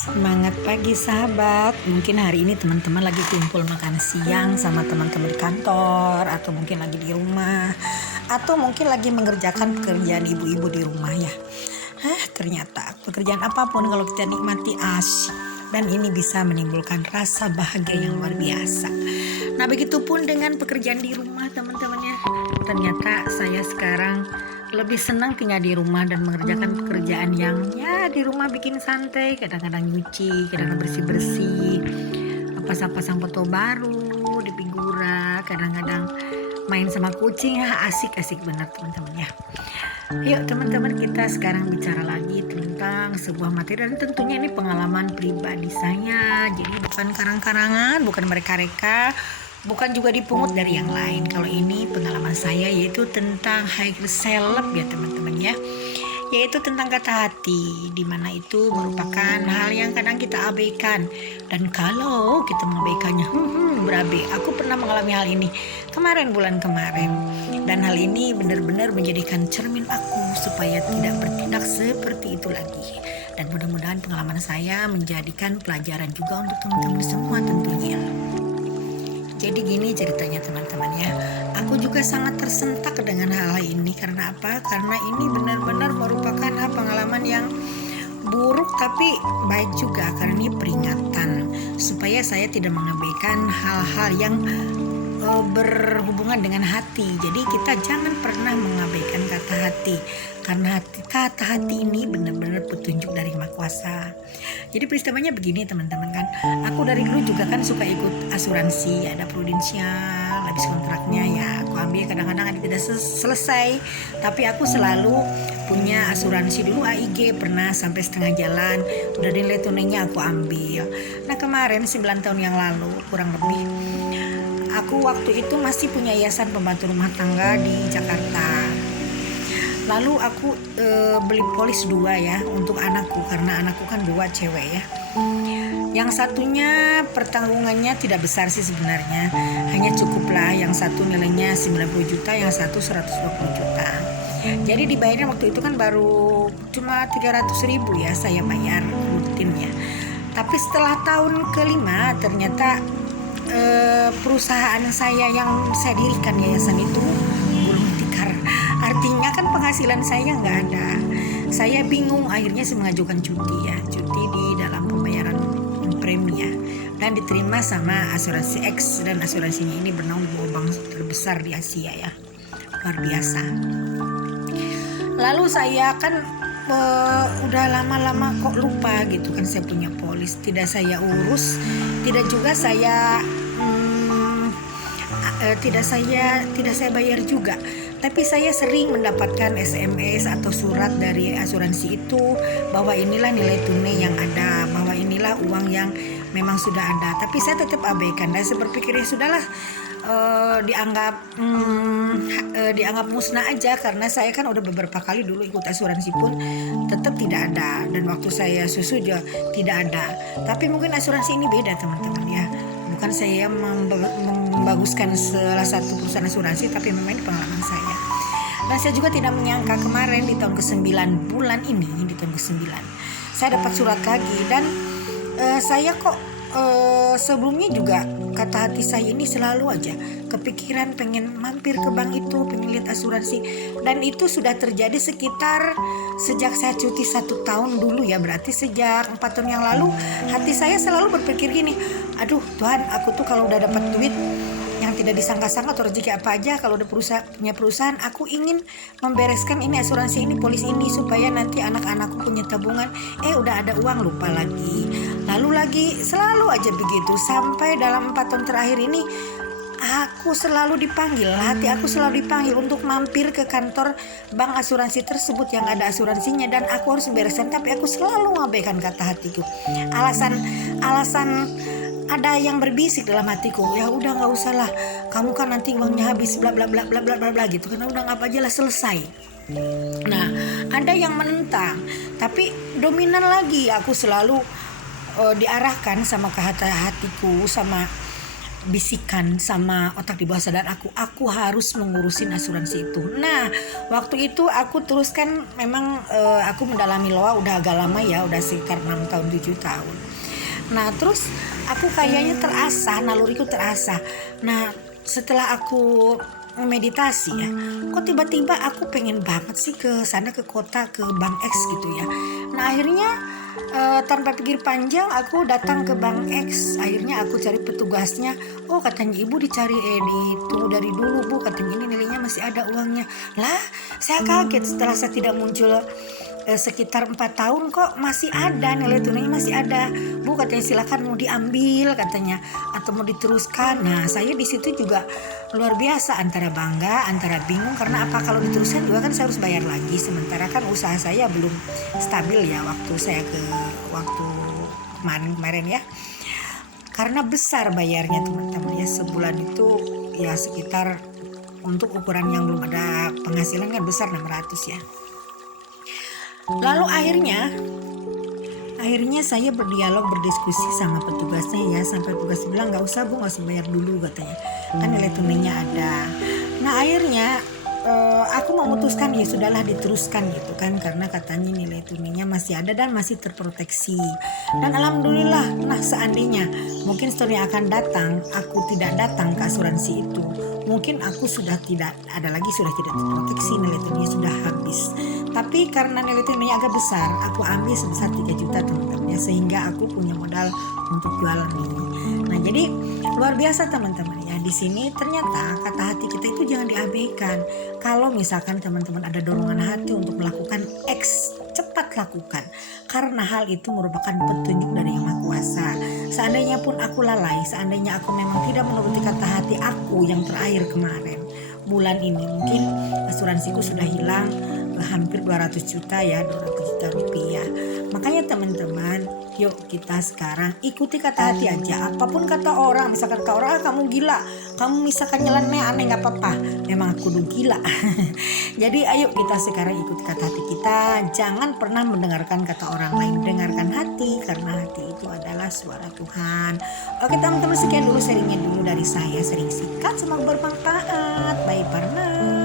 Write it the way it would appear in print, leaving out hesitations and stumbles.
Semangat pagi sahabat. Mungkin hari ini teman-teman lagi kumpul makan siang sama teman-teman di kantor, atau mungkin lagi di rumah, atau mungkin lagi mengerjakan pekerjaan ibu-ibu di rumah ya. Ternyata pekerjaan apapun kalau kita nikmati asyik, dan ini bisa menimbulkan rasa bahagia yang luar biasa. Nah, begitupun dengan pekerjaan di rumah teman-teman ya. Ternyata saya sekarang lebih senang tinggal di rumah dan mengerjakan pekerjaan yang ya di rumah bikin santai, kadang-kadang nyuci, kadang-kadang bersih-bersih, pasang-pasang foto baru di figura, kadang-kadang main sama kucing, ya asik-asik benar teman-teman ya. Yuk teman-teman, kita sekarang bicara lagi tentang sebuah materi, dan tentunya ini pengalaman pribadi saya, jadi bukan karang-karangan, bukan mereka-reka, bukan juga dipungut dari yang lain. Kalau ini pengalaman saya, yaitu tentang high seleb ya teman-teman ya, yaitu tentang kata hati, dimana itu merupakan hal yang kadang kita abaikan, dan kalau kita mengabaikannya berabe. Aku pernah mengalami hal ini bulan kemarin, dan hal ini benar-benar menjadikan cermin aku supaya tidak bertindak seperti itu lagi. Dan mudah-mudahan pengalaman saya menjadikan pelajaran juga untuk teman-teman semua tentunya. Jadi gini ceritanya teman-teman ya, aku juga sangat tersentak dengan hal ini. Karena apa? Karena ini benar-benar merupakan pengalaman yang buruk tapi baik juga, karena ini peringatan supaya saya tidak mengabaikan hal-hal yang berhubungan dengan hati. Jadi kita jangan pernah mengabaikan kata hati, karena kata hati ini benar-benar petunjuk dari Maha Kuasa. Jadi peristiwanya begini teman-teman kan, aku dari dulu juga kan suka ikut asuransi, ada prudensial, habis kontraknya ya aku ambil, kadang-kadang ada tidak selesai, tapi aku selalu punya asuransi. Dulu AIG pernah sampai setengah jalan, udah nilai tunainya aku ambil. Nah kemarin 9 tahun yang lalu kurang lebih, aku waktu itu masih punya yayasan pembantu rumah tangga di Jakarta. Lalu aku beli polis 2 ya untuk anakku, karena anakku kan 2 cewek ya. Yang satunya pertanggungannya tidak besar sih sebenarnya, hanya cukuplah. Yang satu nilainya 90 juta, yang satu 120 juta. Jadi dibayarnya waktu itu kan baru cuma 300.000 ya saya bayar rutinnya. Tapi setelah tahun kelima ternyata perusahaan saya yang saya dirikan, yayasan itu gulung tikar. Artinya kan penghasilan saya nggak ada. Saya bingung, akhirnya saya mengajukan cuti di dalam pembayaran premi ya, dan diterima sama asuransi X, dan asuransinya ini bernaung di bank terbesar di Asia ya, luar biasa. Lalu saya kan udah lama-lama kok lupa gitu kan, saya punya polis, tidak saya urus, tidak juga saya tidak saya bayar juga. Tapi saya sering mendapatkan SMS atau surat dari asuransi itu bahwa inilah nilai tunai yang ada, bahwa inilah uang yang memang sudah ada. Tapi saya tetap abaikan, dan saya berpikir ya sudahlah, dianggap musnah aja, karena saya kan udah beberapa kali dulu ikut asuransi pun tetap tidak ada, dan waktu saya susu juga tidak ada. Tapi mungkin asuransi ini beda teman-teman ya, bukan saya membaguskan salah satu perusahaan asuransi, tapi memang ini pengalaman saya. Dan saya juga tidak menyangka kemarin di tahun ke-9 bulan ini, di tahun ke-9 saya dapat surat lagi, dan saya kok sebelumnya juga kata hati saya ini selalu aja kepikiran pengen mampir ke bank itu, pengen lihat asuransi. Dan itu sudah terjadi sekitar sejak saya cuti 1 tahun dulu ya, berarti sejak 4 tahun yang lalu. Hati saya selalu berpikir gini, aduh Tuhan, aku tuh kalau udah dapat duit yang tidak disangka-sangka atau rezeki apa aja, kalau udah punya perusahaan, aku ingin membereskan ini asuransi ini, polis ini, supaya nanti anak-anakku punya tabungan. Udah ada uang, lupa lagi, lalu lagi, selalu aja begitu. Sampai dalam 4 tahun terakhir ini aku selalu dipanggil, hati aku selalu dipanggil untuk mampir ke kantor bank asuransi tersebut yang ada asuransinya, dan aku harus membereskan. Tapi aku selalu mengabaikan kata hatiku. Alasan ada yang berbisik dalam hatiku, ya udah nggak usah lah, kamu kan nanti uangnya habis, bla bla bla bla bla bla bla gitu, karena udah nggak aja lah, selesai. Nah, ada yang menentang, tapi dominan lagi aku selalu diarahkan sama hatiku, sama bisikan sama otak di bawah sadar aku harus mengurusin asuransi itu. Nah, waktu itu aku teruskan memang aku mendalami loa udah agak lama ya, udah sekitar 6 tahun 7 tahun. Nah, terus aku kayaknya terasa, naluriku terasa. Nah, setelah aku meditasi ya, kok tiba-tiba aku pengen banget sih ke sana, ke kota, ke Bank X gitu ya. Nah, akhirnya tanpa pikir panjang aku datang ke Bank X. Akhirnya aku cari petugasnya. Oh, katanya ibu dicari ditunggu dari dulu bu, katanya ini nilainya masih ada uangnya. Lah, saya kaget setelah saya tidak muncul sekitar 4 tahun kok masih ada, nilai tunainya masih ada bu, katanya silakan mau diambil katanya atau mau diteruskan. Nah, saya di situ juga luar biasa, antara bangga antara bingung, karena apa, kalau diteruskan juga kan saya harus bayar lagi, sementara kan usaha saya belum stabil ya waktu kemarin ya, karena besar bayarnya teman-teman ya, sebulan itu ya sekitar untuk ukuran yang belum ada penghasilan kan besar, 600 ya. Lalu akhirnya saya berdialog, berdiskusi sama petugasnya ya, sampai petugas bilang nggak usah bu, nggak usah bayar dulu katanya, kan nilai tunainya ada. Nah, akhirnya aku memutuskan ya sudahlah diteruskan gitu kan, karena katanya nilai tunainya masih ada dan masih terproteksi. Dan alhamdulillah, nah seandainya mungkin setahun yang akan datang aku tidak datang ke asuransi itu, mungkin aku sudah tidak ada lagi, sudah tidak terproteksi, nilai tunainya sudah habis. Tapi karena nilai tunainya agak besar, aku ambil sebesar 3 juta teman-teman ya, sehingga aku punya modal untuk jualan ini. Nah, jadi luar biasa teman-teman ya. Di sini ternyata kata hati kita itu jangan diabaikan. Kalau misalkan teman-teman ada dorongan hati untuk melakukan X, cepat lakukan, karena hal itu merupakan petunjuk dari Yang Maha Kuasa. Seandainya pun aku lalai, seandainya aku memang tidak menuruti kata hati aku yang terakhir kemarin, bulan ini mungkin asuransiku sudah hilang hampir 200 juta ya, 200 juta rupiah. Makanya teman-teman, yuk kita sekarang ikuti kata hati aja. Apapun kata orang, misalkan kata orang kamu gila, kamu misalkan nyeleneh aneh, nggak apa-apa, memang aku udah gila. Jadi ayo kita sekarang ikuti kata hati kita, jangan pernah mendengarkan kata orang lain, dengarkan hati, karena hati itu adalah suara Tuhan. Oke teman-teman, sekian dulu sharingnya dulu dari saya, sering singkat semoga bermanfaat. Bye for now.